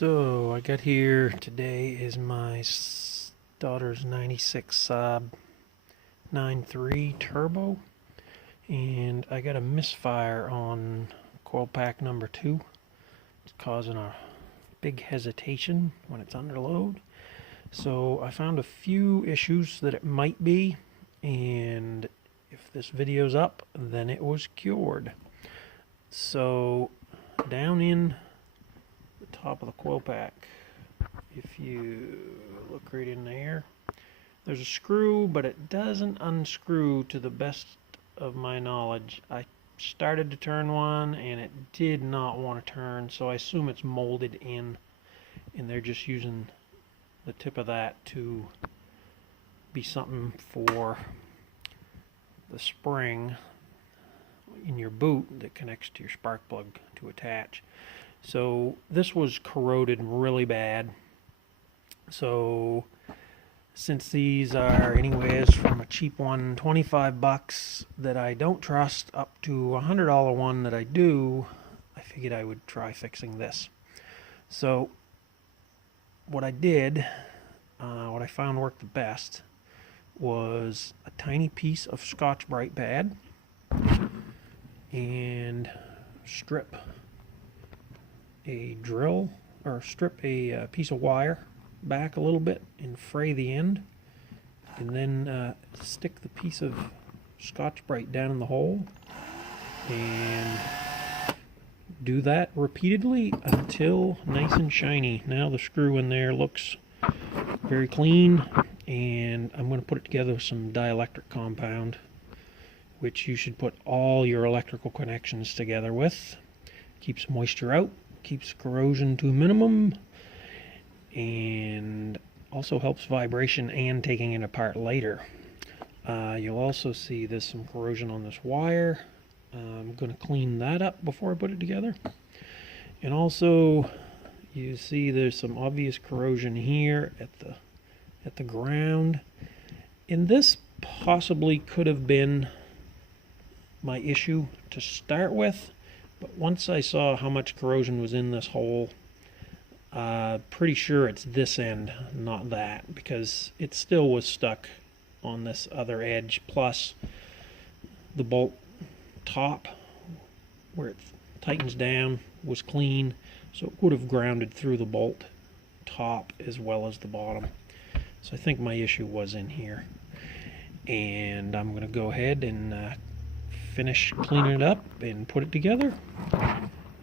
So I got here today is my daughter's 96 Saab 9.3 turbo, and I got a misfire on coil pack number 2. It's causing a big hesitation when it's under load. So I found a few issues that it might be, and if this video's up, then it was cured. So down in the top of the coil pack, if you look right in there, there's a screw, but it doesn't unscrew to the best of my knowledge. I started to turn one and it did not want to turn, so I assume it's molded in, and they're just using the tip of that to be something for the spring in your boot that connects to your spark plug to attach. So this was corroded really bad. So since these are anyways from a cheap one, 25 bucks that I don't trust, up to a $100 one that I do, I figured I would try fixing this. So what I did, what I found worked the best, was a tiny piece of Scotch-Brite pad and strip a piece of wire back a little bit and fray the end, and then stick the piece of Scotch-Brite down in the hole and do that repeatedly until nice and shiny. Now the screw in there looks very clean, and I'm going to put it together with some dielectric compound, which you should put all your electrical connections together with. Keeps moisture out, keeps corrosion to a minimum, and also helps vibration and taking it apart later. You'll also see there's some corrosion on this wire. I'm going to clean that up before I put it together. And also you see there's some obvious corrosion here at the ground, and this possibly could have been my issue to start with, but once I saw how much corrosion was in this hole, pretty sure it's this end, not that, because it still was stuck on this other edge, plus the bolt top where it tightens down was clean, so it would have grounded through the bolt top as well as the bottom. So I think my issue was in here, and I'm going to go ahead and finish cleaning it up and put it together,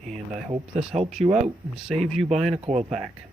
and I hope this helps you out and saves you buying a coil pack.